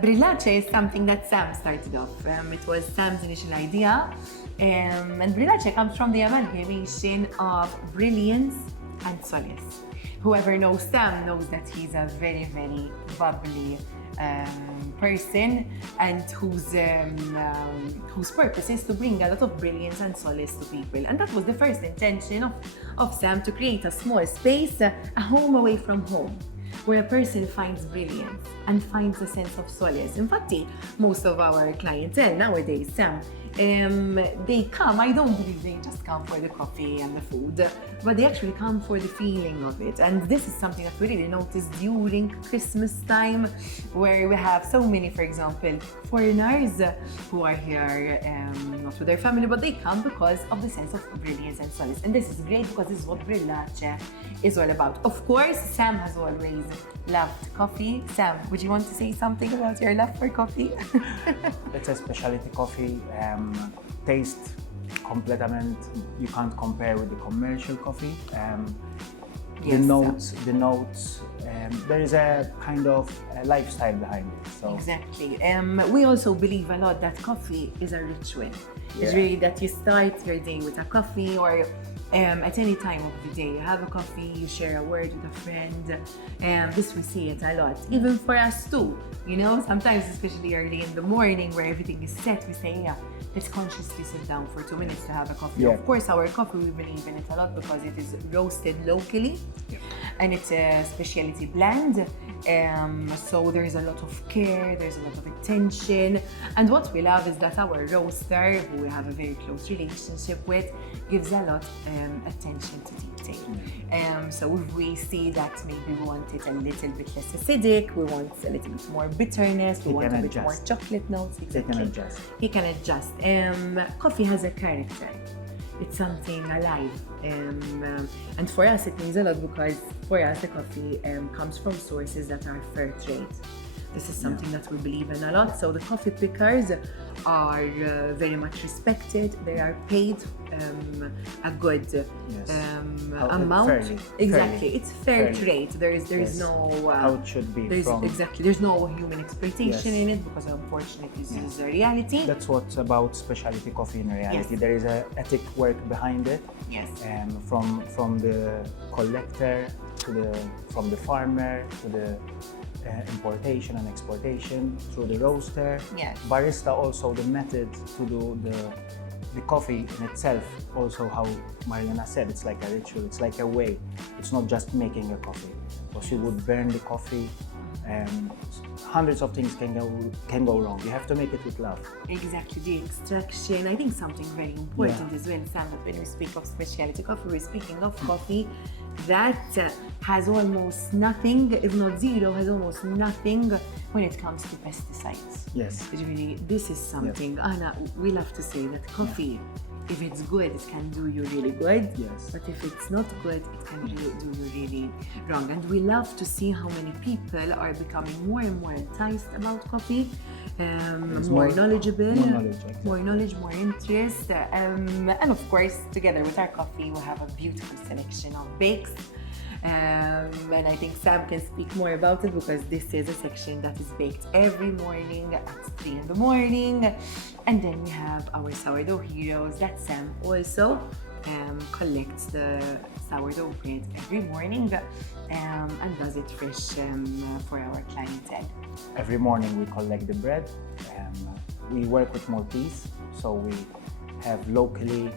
Brillace is something that Sam started off. It was Sam's initial idea. And Brillace comes from the amalgamation of brilliance and solace. Whoever knows Sam knows that he's a very, very bubbly person and whose purpose is to bring a lot of brilliance and solace to people. And that was the first intention of Sam, to create a small space, a home away from home, where a person finds brilliance and finds a sense of solace. In fact, most of our clientele nowadays, Sam, they come, I don't believe they just come for the coffee and the food, but they actually come for the feeling of it. And this is something that we really noticed during Christmas time, where we have so many, for example, foreigners who are here not with their family, but they come because of the sense of brilliance and solace. And this is great because this is what Brillace is all about. Of course, Sam has always loved coffee. Sam, would you want to say something about your love for coffee? It's a specialty coffee. Taste completament you can't compare with the commercial coffee. The notes, there is a kind of lifestyle behind it. So. Exactly. We also believe a lot that coffee is a ritual. It's really that you start your day with a coffee, or at any time of the day you have a coffee, you share a word with a friend. This we see it a lot, even for us too. You know, sometimes, especially early in the morning where everything is set, we say, yeah, let's consciously sit down for 2 minutes to have a coffee. Yeah. Of course, our coffee, we believe in it a lot because it is roasted locally. Yeah. And it's a specialty blend. So there's a lot of care, there's a lot of attention. And what we love is that our roaster, who we have a very close relationship with, gives a lot attention to detail. So if we see that maybe we want it a little bit less acidic, we want a little bit more bitterness, we want a bit more chocolate notes. Exactly. He can adjust. Coffee has a character. It's something alive. And for us, it means a lot because for us, the coffee comes from sources that are fair trade. This is something that we believe in a lot. So the coffee pickers are very much respected. They are paid a good amount. Exactly, it's fair trade. There is no how it should be. There's no human exploitation in it, because unfortunately this is a reality. That's what's about specialty coffee in reality. There is a ethic work behind it. Yes. From the collector from the farmer to the importation and exportation, through the roaster. Yes. Barista also, the method to do the coffee in itself, also how Mariana said, it's like a ritual, it's like a way. It's not just making a coffee. So she would burn the coffee, and hundreds of things can go wrong. You have to make it with love. Exactly, the extraction. I think something very important as well, Sam, that when we speak of specialty coffee, we're speaking of coffee that has almost nothing, if not zero, has almost nothing when it comes to pesticides. Yes. Really, this is something, Anna, we love to say that coffee, if it's good, it can do you really good. Yes. But if it's not good, it can do you really wrong. And we love to see how many people are becoming more and more enticed about coffee, more knowledgeable, more knowledge, more interest. And of course, together with our coffee, we have a beautiful selection of bakes. And I think Sam can speak more about it, because this is a section that is baked every morning at 3 in the morning. And then we have our sourdough heroes that Sam also collects the sourdough bread every morning and does it fresh for our clientele. Every morning we collect the bread. We work with Maltese, so we have locally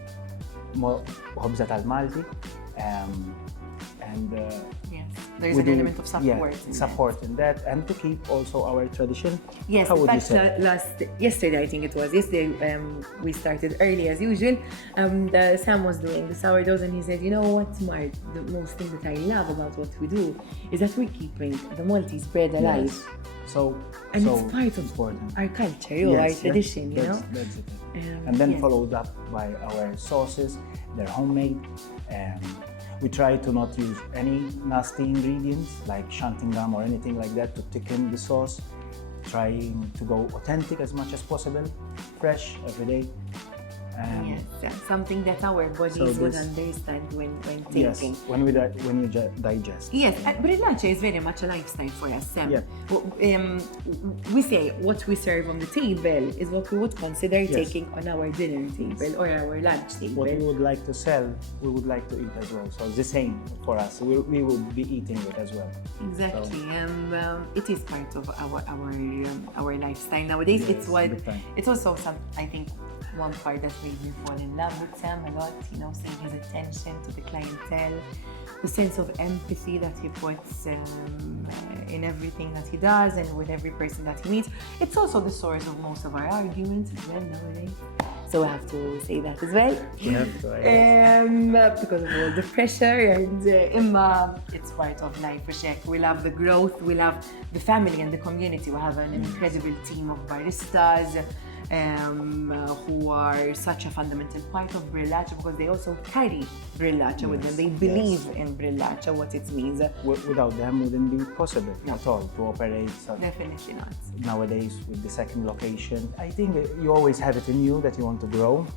خبزة المالتي. Yes, there is an element of support in that, and to keep also our tradition. Yes, in fact, yesterday I think it was. Yesterday we started early as usual. Sam was doing the sourdoughs, and he said, "You know what, Mark? The most thing that I love about what we do is that we're keeping the Maltese bread alive." Yes. And it's part of our culture, our tradition, you know. That's it. And then followed up by our sauces. They're homemade. We try to not use any nasty ingredients like shantingham or anything like that to thicken the sauce. Trying to go authentic as much as possible, fresh every day. Yes, something that our bodies would understand when Yes, taking. when you digest. Yes, brillace is very much a lifestyle for us, Sam. Yeah. We say what we serve on the table is what we would consider taking on our dinner table or our lunch table. What we would like to sell, we would like to eat as well. So it's the same for us. We would be eating it as well. Exactly. It is part of our lifestyle nowadays. Yes, It's also I think one part that made me fall in love with Sam a lot. Seeing his attention to the clientele, the sense of empathy that he puts in everything that he does and with every person that he meets. It's also the source of most of our arguments as well nowadays. So I have to say that as well. We have to, because of all the pressure and it's part of life for sure. We love the growth, we love the family and the community. We have an incredible team of baristas who are such a fundamental part of brillace because they also carry brillace with them. They believe in brillace, what it means. Without them, wouldn't be possible at all to operate. Definitely not. Nowadays, with the second location, I think you always have it in you that you want to grow,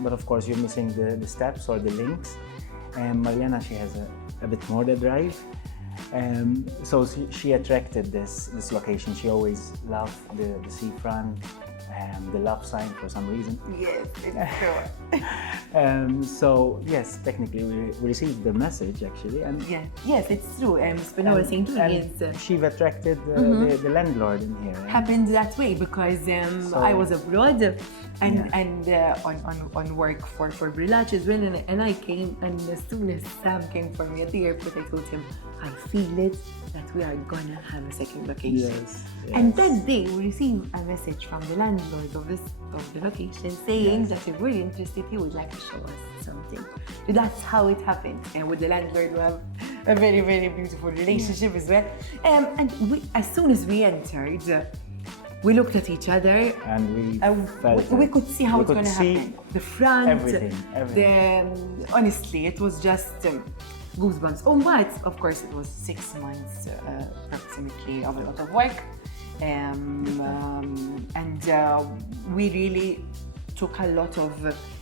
but of course you're missing the steps or the links. And Mariana, she has a bit more the drive. So she attracted this location. She always loved the seafront. The love sign for some reason. Yes, it's true. So yes, technically we received the message actually, and yes, it's true. Spinola St. Julian's. She attracted the landlord in here. Happened that way because I was abroad and on work for brillace as well, and I came, and as soon as Sam came for me at the airport, I told him I feel it that we are gonna have a second location. Yes. And that day we received a message from the landlord of the location saying that if we're interested, he would like to show us something. So that's how it happened. And with the landlord, we have a very, very beautiful relationship as well. And as soon as we entered, we looked at each other and we could see how it's going to happen. The front, everything. Honestly, it was just goosebumps. Oh, but of course, it was 6 months approximately of a lot of work. We really took a lot of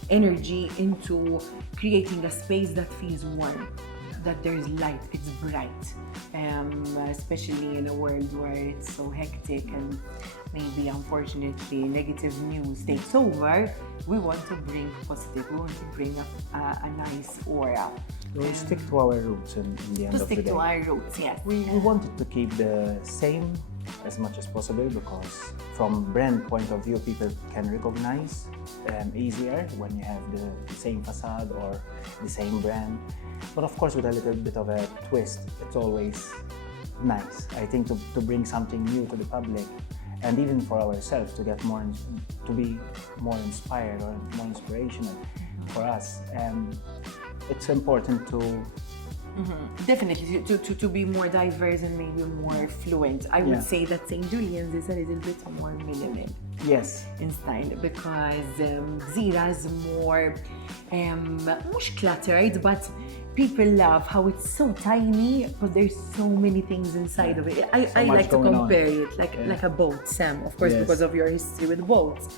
energy into creating a space that feels warm, that there's light, it's bright, especially in a world where it's so hectic and maybe unfortunately negative news takes over. We want to bring positive, we want to bring a nice aura. We'll stick to our roots in the end of the day. To stick to our roots, yes. We wanted to keep the same as much as possible because from brand point of view, people can recognize easier when you have the same facade or the same brand. But of course, with a little bit of a twist, it's always nice, I think, to bring something new to the public and even for ourselves to get to be more inspired or more inspirational for us. It's important to definitely to be more diverse and maybe more fluent. I would say that St. Julian's is a little bit more minimal. Yes. In style because Gżira is more مش cluttered, but people love how it's so tiny, but there's so many things inside of it. I like to compare it like a boat, Sam, of course, because of your history with boats.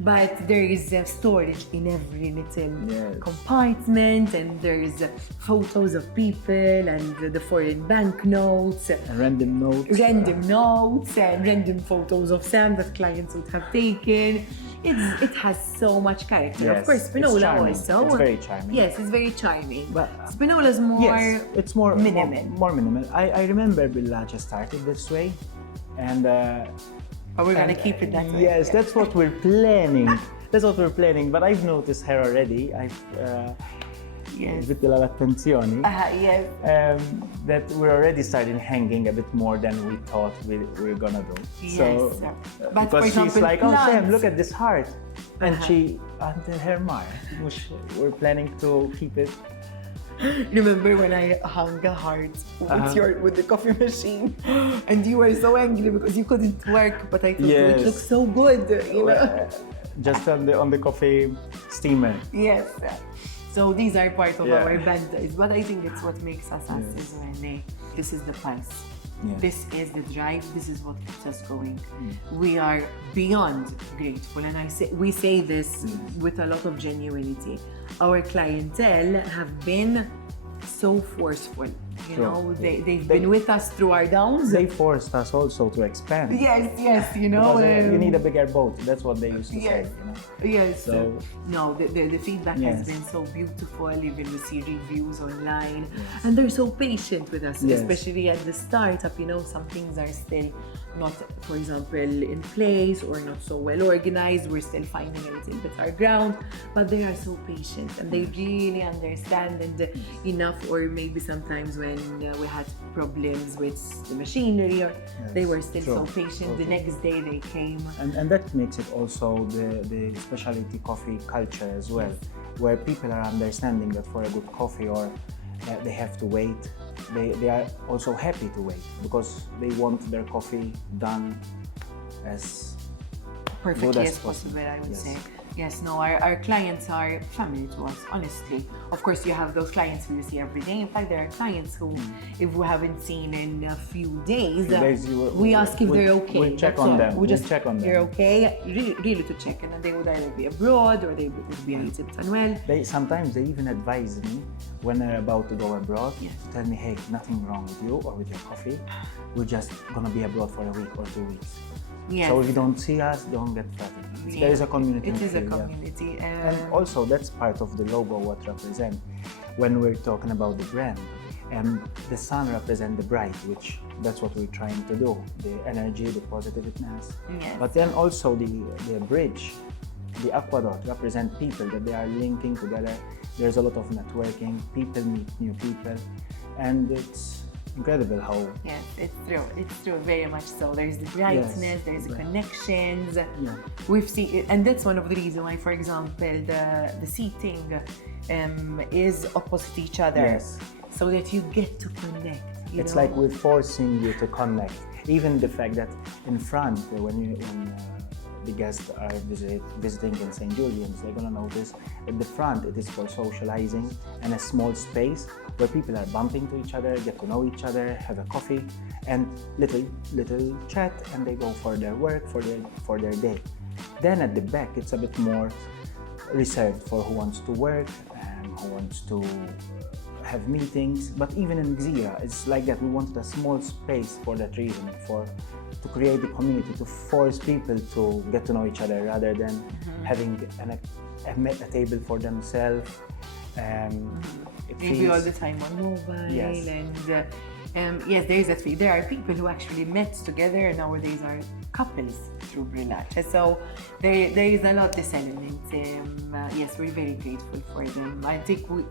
But there is storage in every little compartment, and there's photos of people and the foreign banknotes, and random notes, and random photos of Sam that clients would have taken. It has so much character. Yes, of course, Spinola also. It's very charming. Yes, it's very charming. But Spinola's more. Yes, it's more minimal. More minimal. I remember brillace started this way, and. But we're gonna keep it that way. Yes, that's what we're planning. But I've noticed her already. With la attenzioni. Yes. That we're already starting hanging a bit more than we thought we were gonna do. Yes. So, but because she's like, plants. oh Sam, look at this heart, and she until her mark. We're planning to keep it. Remember when I hung a heart with the coffee machine, and you were so angry because you couldn't work, but I thought it looks so good, you know. Just on the coffee steamer. Yes. So these are part of our bandays, but I think it's what makes us as well. This is the pulse. Yes. This is the drive. This is what keeps us going. We are beyond grateful, and we say this with a lot of genuinity. Our clientele have been so forceful. You Sure. know, they've been with us through our downs. They forced us also to expand. Yes, you know. Because, you need a bigger boat. That's what they used to say. You know? Yes. So, no, the feedback has Yes. been so beautiful. Even we see reviews online, and they're so patient with us, Yes. especially at the startup. You know, some things are still not, for example, in place or not so well organized. We're still finding a little bit our ground, but they are so patient and they really understand and enough. Or maybe sometimes when we had problems with the machinery, or they were still so patient. The next day they came. And that makes it also the specialty coffee culture as well, where people are understanding that for a good coffee or they have to wait. They are also happy to wait because they want their coffee done as perfectly good as possible, I would Yes. say. Yes, no, our clients are family to us, honestly. Of course, you have those clients who you see every day. In fact, there are clients who, if we haven't seen in a few days, we ask if they're okay. We'll check That's on all. them. We just check on them. You're okay, really to check. And then they would either be abroad or they would be a little bit unwell. Sometimes they even advise me when they're about to go abroad Yes. to tell me, hey, nothing wrong with you or with your coffee. We're just gonna be abroad for a week or 2 weeks. Yes. So if you don't see us, don't get flattered. There is a community. It is a feel, community. And also that's part of the logo what represent when we're talking about the brand. And the sun represents the bright, which that's what we're trying to do. The energy, the positiveness. Yes. But then also the bridge, the aqueduct represent people that they are linking together. There's a lot of networking, people meet new people, and it's incredible how. Yes, it's true, very much so. There's the brightness, there's the connections. Yeah. We've seen, and that's one of the reasons why, for example, the seating is opposite each other, Yes. so that you get to connect. It's like we're forcing you to connect. Even the fact that in front, when the guests are visiting in St. Julian's, they're gonna notice at the front it is for socializing and a small space where people are bumping to each other, get to know each other, have a coffee, and little chat, and they go for their work, for their day. Then at the back, it's a bit more reserved for who wants to work and who wants to have meetings. But even in Gzira, it's like that. We wanted a small space for that reason, to create the community, to force people to get to know each other rather than having a table for themselves. Maybe all the time on mobile. Yes. And yes, there is that feel. There are people who actually met together and nowadays are couples through Brane. So there is a lot this element. Yes, we're very grateful for them.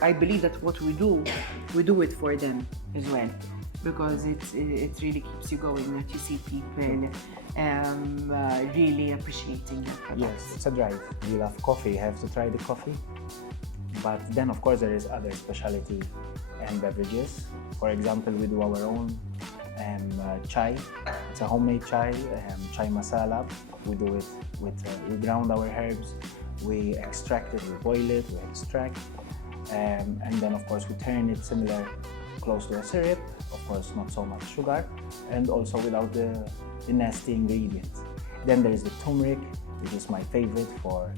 I believe that what we do it for them as well, because it really keeps you going. That you see people really appreciating your products. Yes, it's a drive. You love coffee, you have to try the coffee. But then, of course, there is other specialty and beverages. For example, we do our own chai. It's a homemade chai, chai masala. We do it we ground our herbs, we extract it, we boil it, we extract, and then, of course, we turn it similar, close to a syrup. Of course, not so much sugar, and also without the nasty ingredients. Then there is the turmeric, which is my favorite for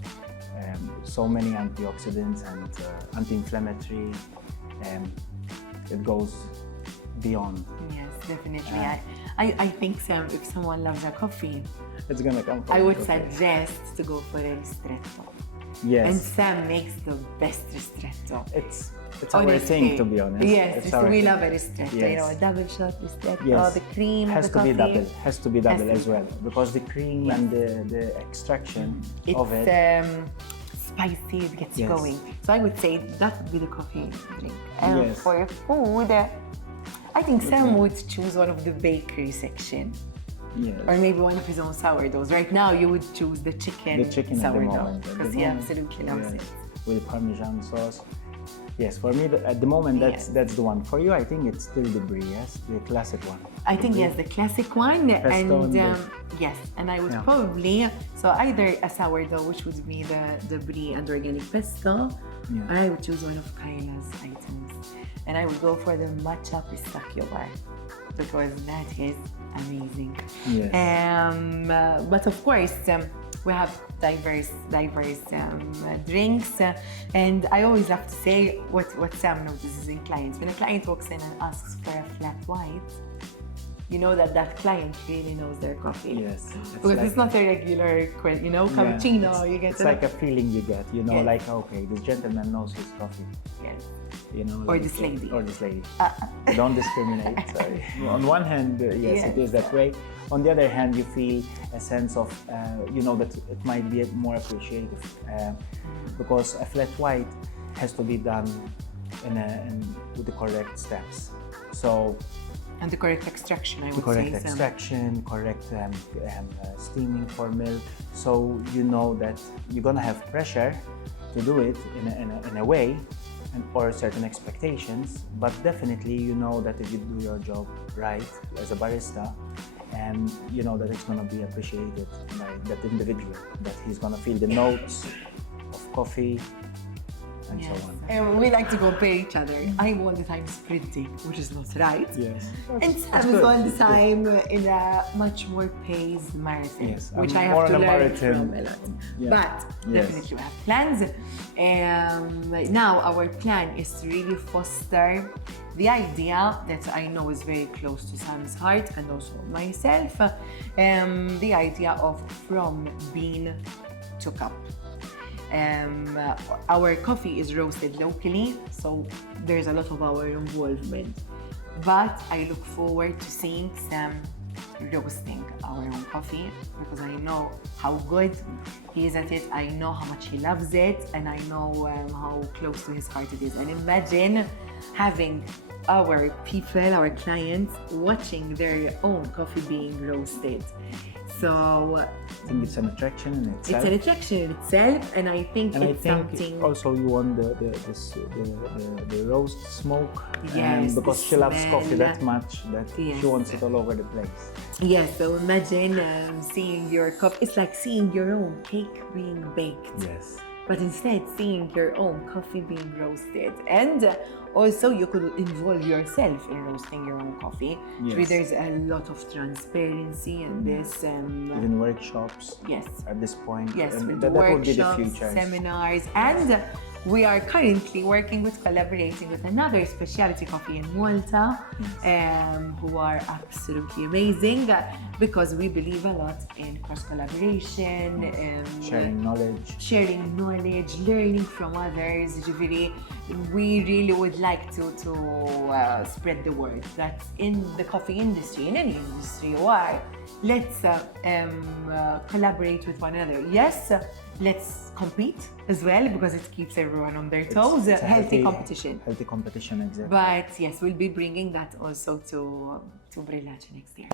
so many antioxidants and anti-inflammatory. It goes beyond. Yes, definitely. I think if someone loves a coffee, It's gonna come from I would coffee. suggest to go for a ristretto. Yes. And Sam makes the best ristretto. It's our thing, to be honest. Yes, It's we thing. love a ristretto. Yes. You know, a double shot ristretto, Yes. the cream, Has the to be coffee. double. Has to be double Has to as be well, because the cream Yes. and the extraction It's of it. spicy, it gets you Yes. going. So I would say that would be the coffee drink. Yes. For food, I think Sam would choose one of the bakery section. Yes. Or maybe one of his own sourdoughs. Right now, you would choose the chicken, The chicken at the sourdough moment. because he absolutely loves it. With Parmesan sauce. Yes, for me at the moment that's the one. For you, I think it's still the brie, yes, the classic one. I think yes, the classic one, Pesto and and yes, and I would Yeah. probably either a sourdough, which would be the brie and organic pesto, Yeah. and I would choose one of Kyla's items, and I would go for the matcha pistachio bar. because that is amazing. Yes. But of course, we have diverse drinks, and I always love to say what Sam notices in clients. When a client walks in and asks for a flat white, you know that client really knows their coffee. Yes. Because it's not a regular, cappuccino. You get it's like a feeling you get, Yes. like, okay, this gentleman knows his coffee. Yes. Or this lady. Or this lady. Don't discriminate, sorry. On one hand, yes, it is that way. On the other hand, you feel a sense of, that it might be more appreciative because a flat white has to be done with the correct steps. So, and the correct extraction, I would say. The correct extraction, correct steaming for milk. So you know that you're gonna have pressure to do it in a way, or certain expectations. But definitely, you know that if you do your job right as a barista, and you know that it's gonna be appreciated by that individual. That he's gonna feel the notes of coffee. And so on. And we like to compare each other. I'm all the time sprinting, which is not right. Yes. And Sam is all the time in a much more paced marathon, yes. which I more have to on a learn marathon. from a lot. Yeah. But definitely we have plans. Now our plan is to really foster the idea that I know is very close to Sam's heart and also myself, the idea of from bean to cup. Our coffee is roasted locally, so there's a lot of our involvement. But I look forward to seeing Sam roasting our own coffee because I know how good he is at it, I know how much he loves it, and I know how close to his heart it is. And imagine having our people, our clients, watching their own coffee being roasted. So I think it's an attraction in itself. It's an attraction in itself, and I think it's something. Also, you want the roast smoke, because she loves coffee that much that she wants it all over the place. Yes, so imagine seeing your cup. It's like seeing your own cake being baked. Yes. But instead, seeing your own coffee being roasted. And also, you could involve yourself in roasting your own coffee. Yes. There's a lot of transparency in this. Even workshops. Yes. At this point. Yes, and with that workshops, would be the future. seminars, and we are currently collaborating with another specialty coffee in Malta, who are absolutely amazing because we believe a lot in cross-collaboration, sharing knowledge, learning from others. We really would like to spread the word that in the coffee industry, in any industry you are, let's collaborate with one another. Yes, let's compete as well because it keeps everyone on their toes. It's a healthy competition. Healthy competition, exactly. But yes, we'll be bringing that also to Brane next year.